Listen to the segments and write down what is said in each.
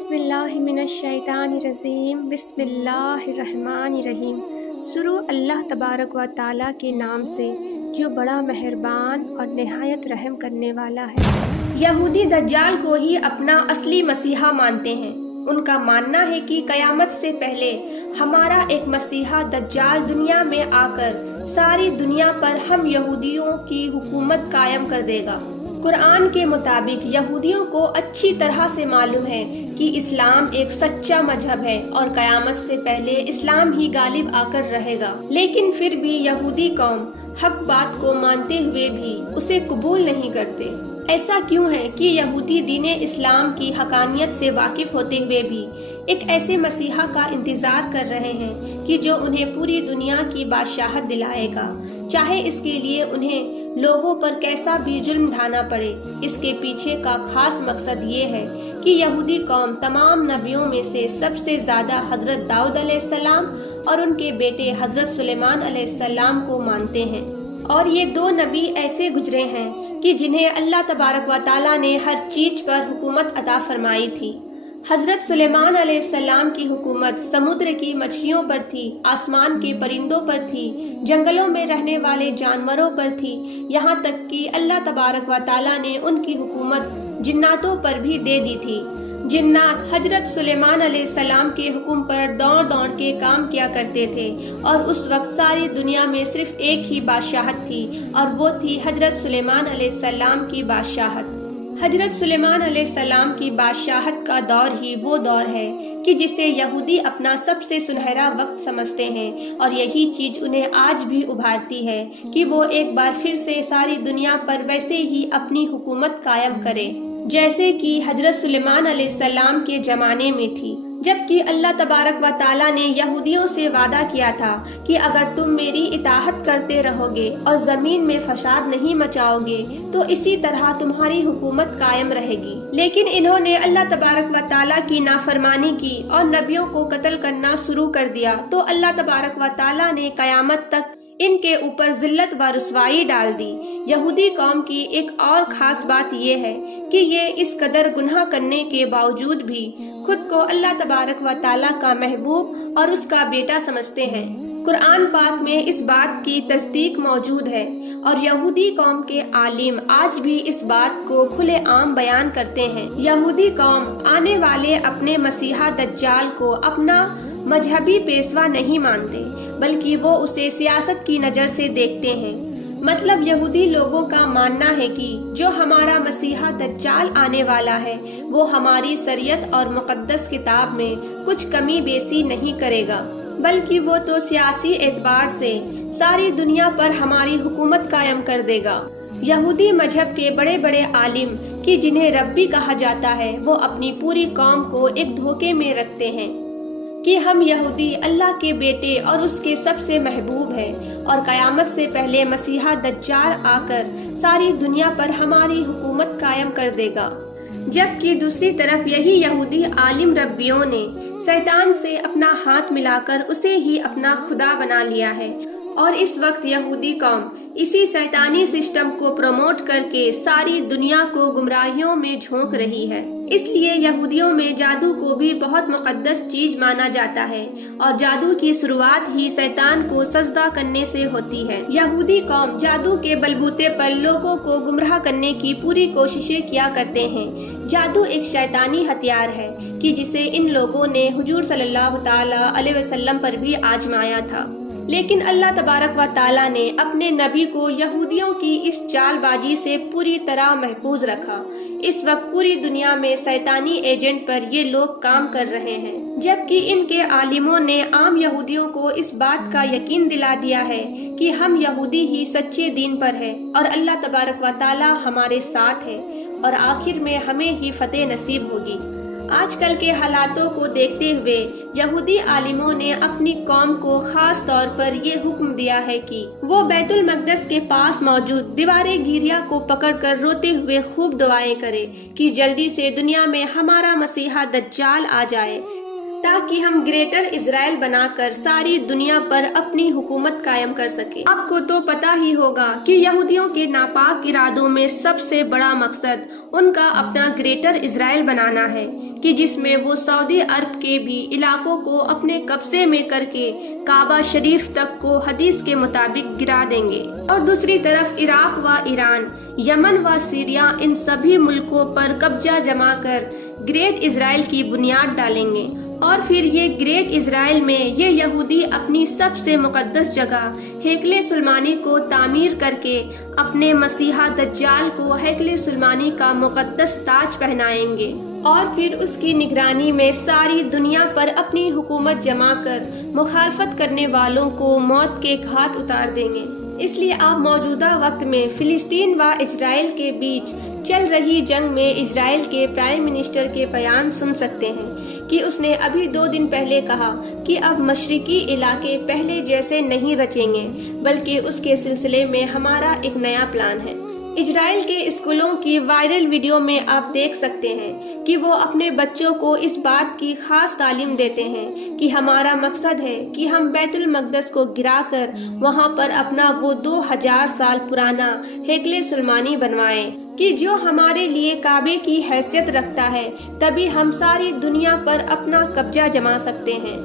اعوذ باللہ من الشیطان الرجیم بسم اللہ الرحمن الرحیم۔ شروع اللہ تبارک و تعالیٰ کے نام سے جو بڑا مہربان اور نہایت رحم کرنے والا ہے۔ یہودی دجال کو ہی اپنا اصلی مسیحا مانتے ہیں۔ ان کا ماننا ہے کہ قیامت سے پہلے ہمارا ایک مسیحا دجال دنیا میں آ کر ساری دنیا پر ہم یہودیوں کی حکومت قائم کر دے گا۔ قرآن کے مطابق یہودیوں کو اچھی طرح سے معلوم ہے کہ اسلام ایک سچا مذہب ہے اور قیامت سے پہلے اسلام ہی غالب آ کر رہے گا، لیکن پھر بھی یہودی قوم حق بات کو مانتے ہوئے بھی اسے قبول نہیں کرتے۔ ایسا کیوں ہے کہ یہودی دین اسلام کی حقانیت سے واقف ہوتے ہوئے بھی ایک ایسے مسیحا کا انتظار کر رہے ہیں کہ جو انہیں پوری دنیا کی بادشاہت دلائے گا، چاہے اس کے لیے انہیں لوگوں پر کیسا بھی ظلم ڈھانا پڑے۔ اس کے پیچھے کا خاص مقصد یہ ہے کہ یہودی قوم تمام نبیوں میں سے سب سے زیادہ حضرت داؤد علیہ السلام اور ان کے بیٹے حضرت سلیمان علیہ السلام کو مانتے ہیں، اور یہ دو نبی ایسے گزرے ہیں کہ جنہیں اللہ تبارک و تعالیٰ نے ہر چیز پر حکومت عطا فرمائی تھی۔ حضرت سلیمان علیہ السلام کی حکومت سمندر کی مچھلیوں پر تھی، آسمان کے پرندوں پر تھی، جنگلوں میں رہنے والے جانوروں پر تھی، یہاں تک کہ اللہ تبارک و تعالیٰ نے ان کی حکومت جناتوں پر بھی دے دی تھی۔ جنات حضرت سلیمان علیہ السلام کے حکم پر دوڑ دوڑ کے کام کیا کرتے تھے، اور اس وقت ساری دنیا میں صرف ایک ہی بادشاہت تھی، اور وہ تھی حضرت سلیمان علیہ السلام کی بادشاہت۔ حضرت سلیمان علیہ السلام کی بادشاہت کا دور ہی وہ دور ہے کہ جسے یہودی اپنا سب سے سنہرا وقت سمجھتے ہیں، اور یہی چیز انہیں آج بھی ابھارتی ہے کہ وہ ایک بار پھر سے ساری دنیا پر ویسے ہی اپنی حکومت قائم کرے جیسے کہ حضرت سلیمان علیہ السلام کے زمانے میں تھی۔ جبکہ اللہ تبارک و تعالیٰ نے یہودیوں سے وعدہ کیا تھا کہ اگر تم میری اطاعت کرتے رہو گے اور زمین میں فساد نہیں مچاؤ گے تو اسی طرح تمہاری حکومت قائم رہے گی، لیکن انہوں نے اللہ تبارک و تعالیٰ کی نافرمانی کی اور نبیوں کو قتل کرنا شروع کر دیا، تو اللہ تبارک و تعالیٰ نے قیامت تک ان کے اوپر ذلت و رسوائی ڈال دی۔ یہودی قوم کی ایک اور خاص بات یہ ہے کہ یہ اس قدر گناہ کرنے کے باوجود بھی خود کو اللہ تبارک و تعالیٰ کا محبوب اور اس کا بیٹا سمجھتے ہیں۔ قرآن پاک میں اس بات کی تصدیق موجود ہے، اور یہودی قوم کے عالم آج بھی اس بات کو کھلے عام بیان کرتے ہیں۔ یہودی قوم آنے والے اپنے مسیحا دجال کو اپنا مذہبی پیشوا نہیں مانتے، بلکہ وہ اسے سیاست کی نظر سے دیکھتے ہیں۔ مطلب یہودی لوگوں کا ماننا ہے کہ جو ہمارا مسیحا دجال آنے والا ہے وہ ہماری شریعت اور مقدس کتاب میں کچھ کمی بیسی نہیں کرے گا، بلکہ وہ تو سیاسی اعتبار سے ساری دنیا پر ہماری حکومت قائم کر دے گا۔ یہودی مذہب کے بڑے بڑے عالم کہ جنہیں ربی کہا جاتا ہے، وہ اپنی پوری قوم کو ایک دھوکے میں رکھتے ہیں کہ ہم یہودی اللہ کے بیٹے اور اس کے سب سے محبوب ہیں، اور قیامت سے پہلے مسیحا دجال آ کر ساری دنیا پر ہماری حکومت قائم کر دے گا۔ جبکہ دوسری طرف یہی یہودی عالم ربیوں نے شیطان سے اپنا ہاتھ ملا کر اسے ہی اپنا خدا بنا لیا ہے، اور اس وقت یہودی قوم اسی شیطانی سسٹم کو پروموٹ کر کے ساری دنیا کو گمراہیوں میں جھونک رہی ہے۔ اس لیے یہودیوں میں جادو کو بھی بہت مقدس چیز مانا جاتا ہے، اور جادو کی شروعات ہی شیطان کو سجدہ کرنے سے ہوتی ہے۔ یہودی قوم جادو کے بلبوتے پر لوگوں کو گمراہ کرنے کی پوری کوششیں کیا کرتے ہیں۔ جادو ایک شیطانی ہتھیار ہے کہ جسے ان لوگوں نے حضور صلی اللہ تعالی علیہ وسلم پر بھی آزمایا تھا، لیکن اللہ تبارک و تعالیٰ نے اپنے نبی کو یہودیوں کی اس چال بازی سے پوری طرح محفوظ رکھا۔ اس وقت پوری دنیا میں شیطانی ایجنٹ پر یہ لوگ کام کر رہے ہیں، جبکہ ان کے عالموں نے عام یہودیوں کو اس بات کا یقین دلا دیا ہے کہ ہم یہودی ہی سچے دین پر ہیں، اور اللہ تبارک و تعالیٰ ہمارے ساتھ ہے، اور آخر میں ہمیں ہی فتح نصیب ہوگی۔ آج کل کے حالاتوں کو دیکھتے ہوئے یہودی عالموں نے اپنی قوم کو خاص طور پر یہ حکم دیا ہے کہ وہ بیت المقدس کے پاس موجود دیوار گیریا کو پکڑ کر روتے ہوئے خوب دعائیں کرے کہ جلدی سے دنیا میں ہمارا مسیحا دجال آ جائے۔ تاکہ ہم گریٹر اسرائیل بنا کر ساری دنیا پر اپنی حکومت قائم کر سکیں۔ آپ کو تو پتہ ہی ہوگا کہ یہودیوں کے ناپاک ارادوں میں سب سے بڑا مقصد ان کا اپنا گریٹر اسرائیل بنانا ہے، کہ جس میں وہ سعودی عرب کے بھی علاقوں کو اپنے قبضے میں کر کے کعبہ شریف تک کو حدیث کے مطابق گرا دیں گے، اور دوسری طرف عراق و ایران، یمن و سیریا، ان سبھی ملکوں پر قبضہ جما کر گریٹ اسرائیل کی بنیاد ڈالیں گے۔ اور پھر یہ گریٹ اسرائیل میں یہ یہودی اپنی سب سے مقدس جگہ ہیکل سلیمانی کو تعمیر کر کے اپنے مسیحا دجال کو ہیکل سلیمانی کا مقدس تاج پہنائیں گے، اور پھر اس کی نگرانی میں ساری دنیا پر اپنی حکومت جما کر مخالفت کرنے والوں کو موت کے گھاٹ اتار دیں گے۔ اس لیے آپ موجودہ وقت میں فلسطین و اسرائیل کے بیچ چل رہی جنگ میں اسرائیل کے پرائم منسٹر کے بیان سن سکتے ہیں کہ اس نے ابھی 2 دن پہلے کہا کہ اب مشرقی علاقے پہلے جیسے نہیں بچیں گے، بلکہ اس کے سلسلے میں ہمارا ایک نیا پلان ہے۔ اسرائیل کے اسکولوں کی وائرل ویڈیو میں آپ دیکھ سکتے ہیں کہ وہ اپنے بچوں کو اس بات کی خاص تعلیم دیتے ہیں کہ ہمارا مقصد ہے کہ ہم بیت المقدس کو گرا کر وہاں پر اپنا وہ 2000 سال پرانا ہیکل سلیمانی بنوائیں، کہ جو ہمارے لیے کعبے کی حیثیت رکھتا ہے، تبھی ہم ساری دنیا پر اپنا قبضہ جما سکتے ہیں۔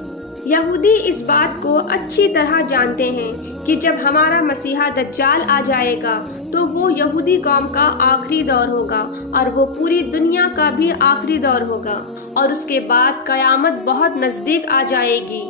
یہودی اس بات کو اچھی طرح جانتے ہیں کہ جب ہمارا مسیحا دجال آ جائے گا تو وہ یہودی قوم کا آخری دور ہوگا، اور وہ پوری دنیا کا بھی آخری دور ہوگا، اور اس کے بعد قیامت بہت نزدیک آ جائے گی۔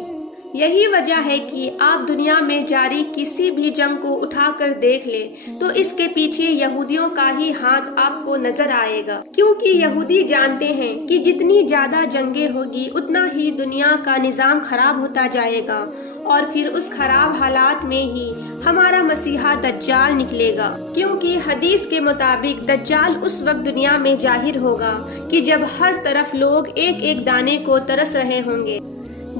یہی وجہ ہے کہ آپ دنیا میں جاری کسی بھی جنگ کو اٹھا کر دیکھ لیں تو اس کے پیچھے یہودیوں کا ہی ہاتھ آپ کو نظر آئے گا، کیونکہ یہودی جانتے ہیں کہ جتنی زیادہ جنگیں ہوگی اتنا ہی دنیا کا نظام خراب ہوتا جائے گا، اور پھر اس خراب حالات میں ہی ہمارا مسیحا دجال نکلے گا، کیونکہ حدیث کے مطابق دجال اس وقت دنیا میں ظاہر ہوگا کہ جب ہر طرف لوگ ایک ایک دانے کو ترس رہے ہوں گے،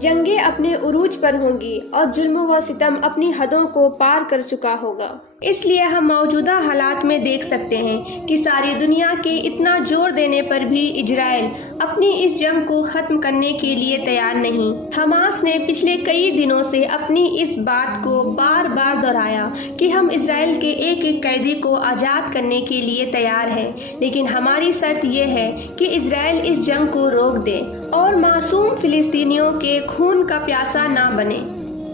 جنگیں اپنے عروج پر ہوں گی، اور ظلم و ستم اپنی حدوں کو پار کر چکا ہوگا۔ اس لیے ہم موجودہ حالات میں دیکھ سکتے ہیں کہ ساری دنیا کے اتنا زور دینے پر بھی اسرائیل اپنی اس جنگ کو ختم کرنے کے لیے تیار نہیں۔ حماس نے پچھلے کئی دنوں سے اپنی اس بات کو بار بار دہرایا کہ ہم اسرائیل کے ایک ایک قیدی کو آزاد کرنے کے لیے تیار ہیں، لیکن ہماری شرط یہ ہے کہ اسرائیل اس جنگ کو روک دے اور معصوم فلسطینیوں کے خون کا پیاسا نہ بنے۔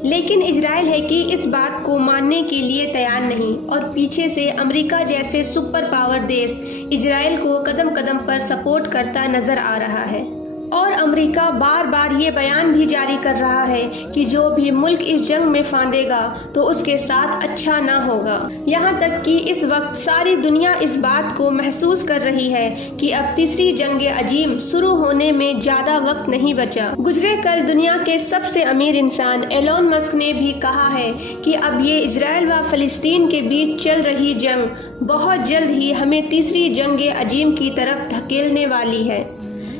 لیکن اسرائیل ہے کہ اس بات کو ماننے کے لیے تیار نہیں، اور پیچھے سے امریکہ جیسے سپر پاور دیش اسرائیل کو قدم قدم پر سپورٹ کرتا نظر آ رہا ہے، اور امریکہ بار بار یہ بیان بھی جاری کر رہا ہے کہ جو بھی ملک اس جنگ میں پھانسے گا تو اس کے ساتھ اچھا نہ ہوگا۔ یہاں تک کہ اس وقت ساری دنیا اس بات کو محسوس کر رہی ہے کہ اب تیسری جنگ عظیم شروع ہونے میں زیادہ وقت نہیں بچا۔ گزرے کل دنیا کے سب سے امیر انسان ایلون مسک نے بھی کہا ہے کہ اب یہ اسرائیل و فلسطین کے بیچ چل رہی جنگ بہت جلد ہی ہمیں تیسری جنگ عظیم کی طرف دھکیلنے والی ہے۔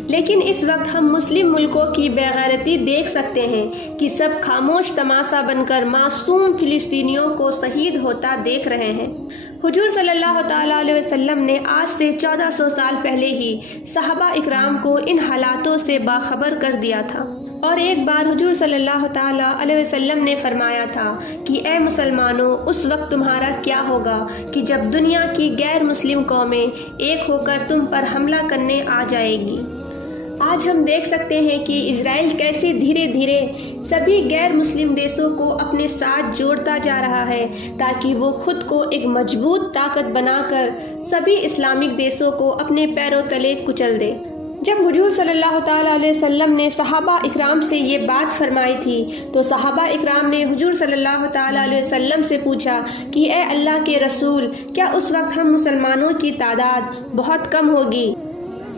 لیکن اس وقت ہم مسلم ملکوں کی بے غیرتی دیکھ سکتے ہیں کہ سب خاموش تماشا بن کر معصوم فلسطینیوں کو شہید ہوتا دیکھ رہے ہیں۔ حضور صلی اللہ تعالیٰ علیہ وسلم نے آج سے 1400 سال پہلے ہی صحابہ اکرام کو ان حالاتوں سے باخبر کر دیا تھا، اور ایک بار حضور صلی اللہ تعالیٰ علیہ وسلم نے فرمایا تھا کہ اے مسلمانوں، اس وقت تمہارا کیا ہوگا کہ جب دنیا کی غیر مسلم قومیں ایک ہو کر تم پر حملہ کرنے آ جائے گی۔ آج ہم دیکھ سکتے ہیں کہ اسرائیل کیسے دھیرے دھیرے سبھی غیر مسلم دیشوں کو اپنے ساتھ جوڑتا جا رہا ہے، تاکہ وہ خود کو ایک مضبوط طاقت بنا کر سبھی اسلامک دیشوں کو اپنے پیروں تلے کچل دے۔ جب حضور صلی اللہ تعالیٰ علیہ وسلم نے صحابہ اکرام سے یہ بات فرمائی تھی تو صحابہ اکرام نے حضور صلی اللہ تعالیٰ علیہ وسلم سے پوچھا کہ اے اللہ کے رسول، کیا اس وقت ہم مسلمانوں کی تعداد بہت کم ہوگی؟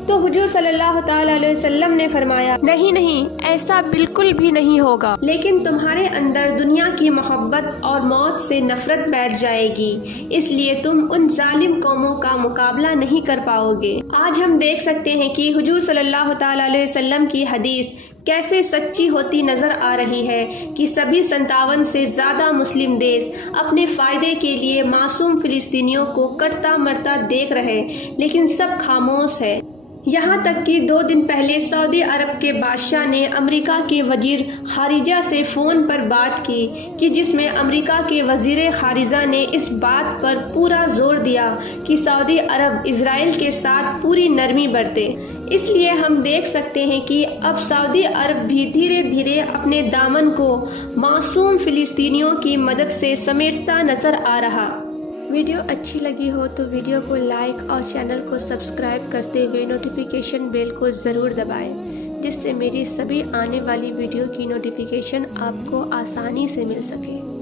تو حضور صلی اللہ تعالیٰ علیہ وسلم نے فرمایا، نہیں، ایسا بالکل بھی نہیں ہوگا، لیکن تمہارے اندر دنیا کی محبت اور موت سے نفرت بیٹھ جائے گی، اس لیے تم ان ظالم قوموں کا مقابلہ نہیں کر پاؤ گے۔ آج ہم دیکھ سکتے ہیں کہ حضور صلی اللہ تعالیٰ علیہ وسلم کی حدیث کیسے سچی ہوتی نظر آ رہی ہے کہ سبھی 57 سے زیادہ مسلم دیش اپنے فائدے کے لیے معصوم فلسطینیوں کو کٹتا مرتا دیکھ رہے، لیکن سب خاموش ہے۔ یہاں تک کہ 2 دن پہلے سعودی عرب کے بادشاہ نے امریکہ کے وزیر خارجہ سے فون پر بات کی کہ جس میں امریکہ کے وزیر خارجہ نے اس بات پر پورا زور دیا کہ سعودی عرب اسرائیل کے ساتھ پوری نرمی برتے۔ اس لیے ہم دیکھ سکتے ہیں کہ اب سعودی عرب بھی دھیرے دھیرے اپنے دامن کو معصوم فلسطینیوں کی مدد سے سمیٹتا نظر آ رہا۔ ویڈیو اچھی لگی ہو تو ویڈیو کو لائک اور چینل کو سبسکرائب کرتے ہوئے نوٹیفیکیشن بیل کو ضرور دبائیں، جس سے میری سبھی آنے والی ویڈیو کی نوٹیفیکیشن آپ کو آسانی سے مل سکے۔